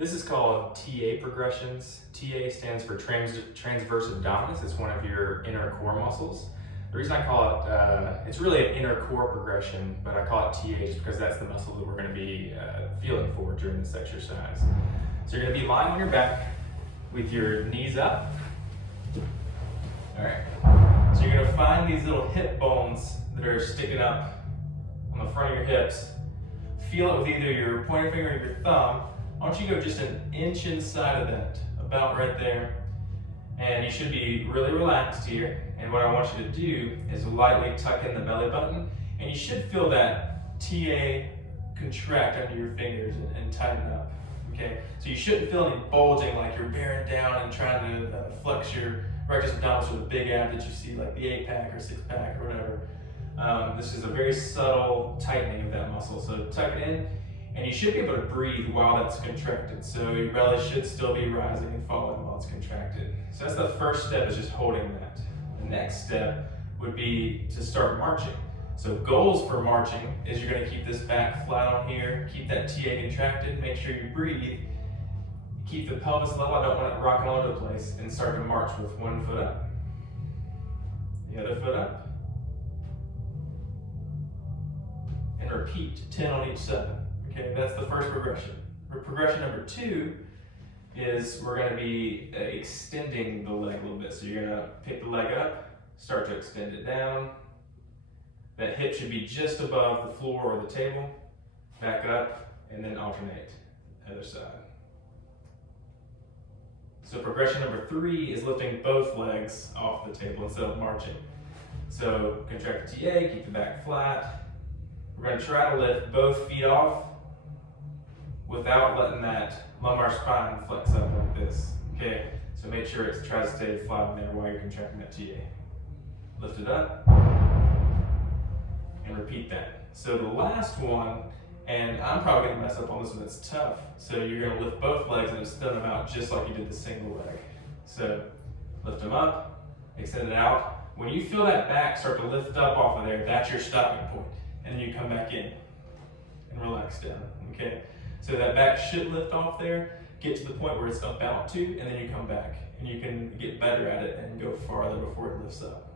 This is called TA progressions. TA stands for transverse abdominis. It's one of your inner core muscles. The reason I call it, it's really an inner core progression, but I call it TA just because that's the muscle that we're going to be feeling for during this exercise. So you're going to be lying on your back with your knees up. All right. So you're going to find these little hip bones that are sticking up on the front of your hips. Feel it with either your pointer finger or your thumb. Why don't you go just an inch inside of that, about right there. And you should be really relaxed here. And what I want you to do is lightly tuck in the belly button. And you should feel that TA contract under your fingers and tighten up. Okay? So you shouldn't feel any bulging like you're bearing down and trying to flex your rectus abdominis with a big ab that you see like the 8-pack or 6-pack or whatever. This is a very subtle tightening of that muscle. So tuck it in. And you should be able to breathe while it's contracted. So your belly should still be rising and falling while it's contracted. So that's the first step, is just holding that. The next step would be to start marching. So goals for marching is you're going to keep this back flat on here, keep that TA contracted, make sure you breathe, keep the pelvis level, I don't want it rocking all over the place, and start to march with one foot up, the other foot up, and repeat 10 on each side. Okay, that's the first progression. Progression number 2 is we're going to be extending the leg a little bit. So you're going to pick the leg up, start to extend it down. That hip should be just above the floor or the table. Back up, and then alternate other side. So progression number 3 is lifting both legs off the table instead of marching. So contract the TA, keep the back flat. We're going to try to lift both feet off without letting that lumbar spine flex up like this. Okay, so make sure it tries to stay flat in there while you're contracting that TA. Lift it up, and repeat that. So the last one, and I'm probably gonna mess up on this one, it's tough. So you're gonna lift both legs and extend them out just like you did the single leg. So lift them up, extend it out. When you feel that back start to lift up off of there, that's your stopping point. And then you come back in and relax down, okay? So that back should lift off there, get to the point where it's about to, and then you come back. And you can get better at it and go farther before it lifts up.